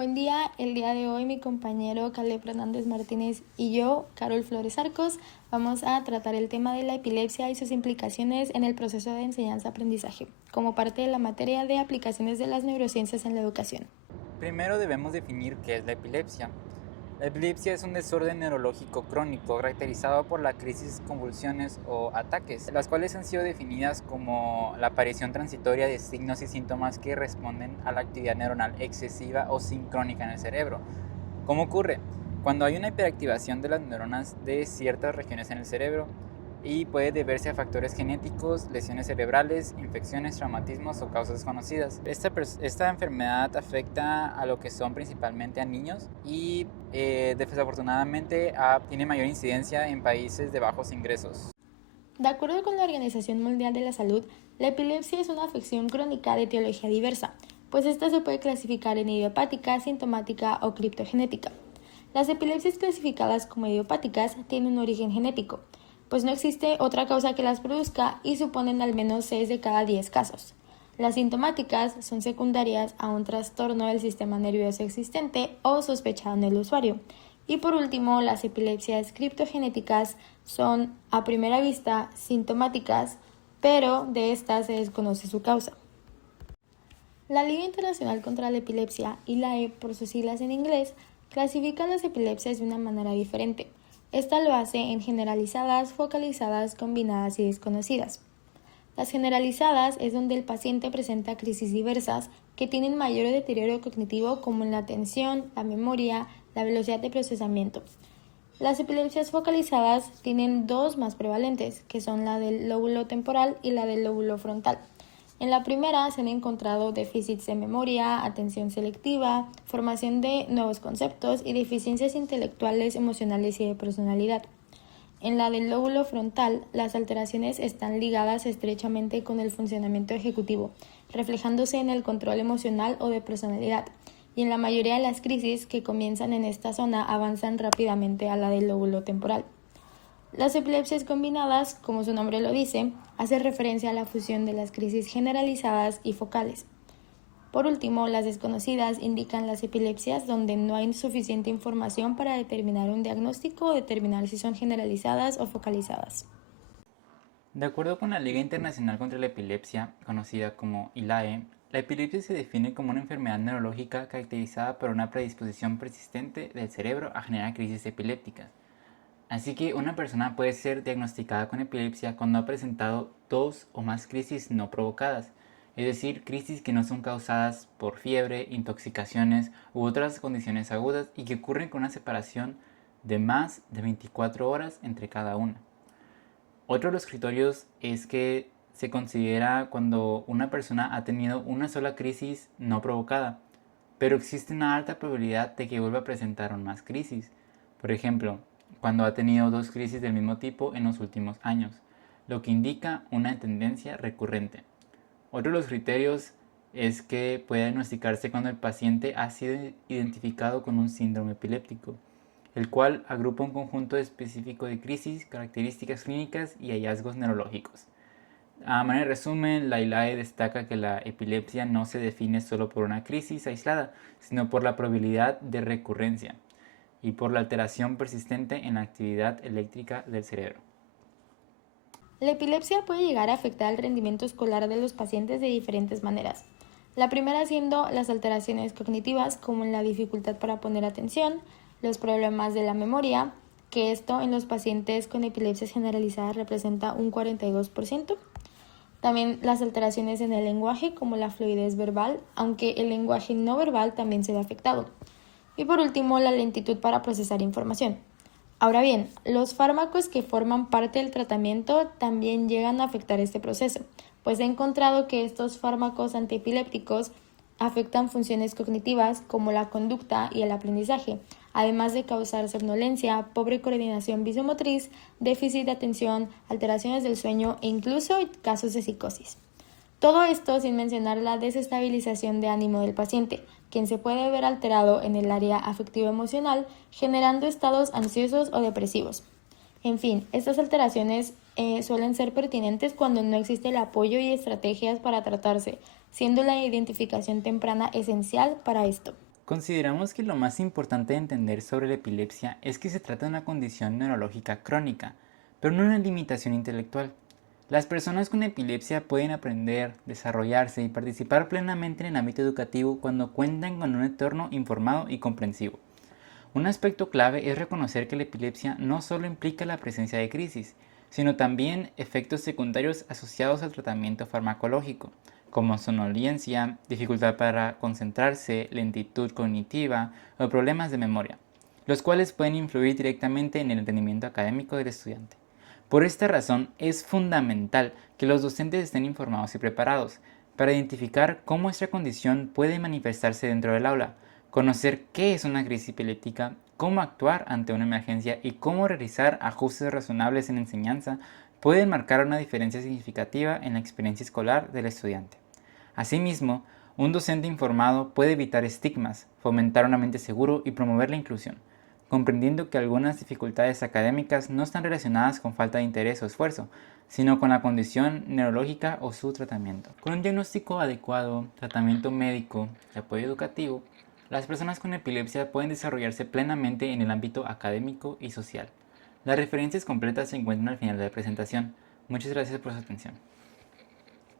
Buen día, el día de hoy mi compañero Caleb Hernández Martínez y yo, Carol Flores Arcos, vamos a tratar el tema de la epilepsia y sus implicaciones en el proceso de enseñanza-aprendizaje, como parte de la materia de aplicaciones de las neurociencias en la educación. Primero debemos definir qué es la epilepsia. La epilepsia es un desorden neurológico crónico caracterizado por la crisis, convulsiones o ataques, las cuales han sido definidas como la aparición transitoria de signos y síntomas que responden a la actividad neuronal excesiva o sincrónica en el cerebro. ¿Cómo ocurre? Cuando hay una hiperactivación de las neuronas de ciertas regiones en el cerebro y puede deberse a factores genéticos, lesiones cerebrales, infecciones, traumatismos o causas desconocidas. Esta enfermedad afecta a lo que son principalmente a niños y desafortunadamente tiene mayor incidencia en países de bajos ingresos. De acuerdo con la Organización Mundial de la Salud, la epilepsia es una afección crónica de etiología diversa, pues esta se puede clasificar en idiopática, sintomática o criptogenética. Las epilepsias clasificadas como idiopáticas tienen un origen genético, pues no existe otra causa que las produzca y suponen al menos 6 de cada 10 casos. Las sintomáticas son secundarias a un trastorno del sistema nervioso existente o sospechado en el usuario. Y por último, las epilepsias criptogenéticas son a primera vista sintomáticas, pero de estas se desconoce su causa. La Liga Internacional contra la Epilepsia, ILAE por sus siglas en inglés, clasifica las epilepsias de una manera diferente. Esta lo hace en generalizadas, focalizadas, combinadas y desconocidas. Las generalizadas es donde el paciente presenta crisis diversas que tienen mayor deterioro cognitivo como en la atención, la memoria, la velocidad de procesamiento. Las epilepsias focalizadas tienen dos más prevalentes, que son la del lóbulo temporal y la del lóbulo frontal. En la primera se han encontrado déficits de memoria, atención selectiva, formación de nuevos conceptos y deficiencias intelectuales, emocionales y de personalidad. En la del lóbulo frontal, las alteraciones están ligadas estrechamente con el funcionamiento ejecutivo, reflejándose en el control emocional o de personalidad, y en la mayoría de las crisis que comienzan en esta zona avanzan rápidamente a la del lóbulo temporal. Las epilepsias combinadas, como su nombre lo dice, hace referencia a la fusión de las crisis generalizadas y focales. Por último, las desconocidas indican las epilepsias donde no hay suficiente información para determinar un diagnóstico o determinar si son generalizadas o focalizadas. De acuerdo con la Liga Internacional contra la Epilepsia, conocida como ILAE, la epilepsia se define como una enfermedad neurológica caracterizada por una predisposición persistente del cerebro a generar crisis epilépticas. Así que una persona puede ser diagnosticada con epilepsia cuando ha presentado 2 o más crisis no provocadas, es decir, crisis que no son causadas por fiebre, intoxicaciones u otras condiciones agudas y que ocurren con una separación de más de 24 horas entre cada una. Otro de los criterios es que se considera cuando una persona ha tenido una sola crisis no provocada, pero existe una alta probabilidad de que vuelva a presentar aún más crisis. Por ejemplo, cuando ha tenido 2 crisis del mismo tipo en los últimos años, lo que indica una tendencia recurrente. Otro de los criterios es que puede diagnosticarse cuando el paciente ha sido identificado con un síndrome epiléptico, el cual agrupa un conjunto específico de crisis, características clínicas y hallazgos neurológicos. A manera de resumen, la ILAE destaca que la epilepsia no se define solo por una crisis aislada, sino por la probabilidad de recurrencia y por la alteración persistente en la actividad eléctrica del cerebro. La epilepsia puede llegar a afectar el rendimiento escolar de los pacientes de diferentes maneras. La primera siendo las alteraciones cognitivas, como en la dificultad para poner atención, los problemas de la memoria, que esto en los pacientes con epilepsias generalizadas representa un 42%. También las alteraciones en el lenguaje, como la fluidez verbal, aunque el lenguaje no verbal también se ve afectado. Y por último, la lentitud para procesar información. Ahora bien, los fármacos que forman parte del tratamiento también llegan a afectar este proceso, pues he encontrado que estos fármacos antiepilépticos afectan funciones cognitivas como la conducta y el aprendizaje, además de causar somnolencia, pobre coordinación visomotriz, déficit de atención, alteraciones del sueño e incluso casos de psicosis. Todo esto sin mencionar la desestabilización de ánimo del paciente, quien se puede ver alterado en el área afectivo-emocional, generando estados ansiosos o depresivos. En fin, estas alteraciones suelen ser pertinentes cuando no existe el apoyo y estrategias para tratarse, siendo la identificación temprana esencial para esto. Consideramos que lo más importante de entender sobre la epilepsia es que se trata de una condición neurológica crónica, pero no una limitación intelectual. Las personas con epilepsia pueden aprender, desarrollarse y participar plenamente en el ámbito educativo cuando cuentan con un entorno informado y comprensivo. Un aspecto clave es reconocer que la epilepsia no solo implica la presencia de crisis, sino también efectos secundarios asociados al tratamiento farmacológico, como somnolencia, dificultad para concentrarse, lentitud cognitiva o problemas de memoria, los cuales pueden influir directamente en el rendimiento académico del estudiante. Por esta razón, es fundamental que los docentes estén informados y preparados para identificar cómo esta condición puede manifestarse dentro del aula, conocer qué es una crisis epiléptica, cómo actuar ante una emergencia y cómo realizar ajustes razonables en enseñanza pueden marcar una diferencia significativa en la experiencia escolar del estudiante. Asimismo, un docente informado puede evitar estigmas, fomentar un ambiente seguro y promover la inclusión, comprendiendo que algunas dificultades académicas no están relacionadas con falta de interés o esfuerzo, sino con la condición neurológica o su tratamiento. Con un diagnóstico adecuado, tratamiento médico y apoyo educativo, las personas con epilepsia pueden desarrollarse plenamente en el ámbito académico y social. Las referencias completas se encuentran al final de la presentación. Muchas gracias por su atención.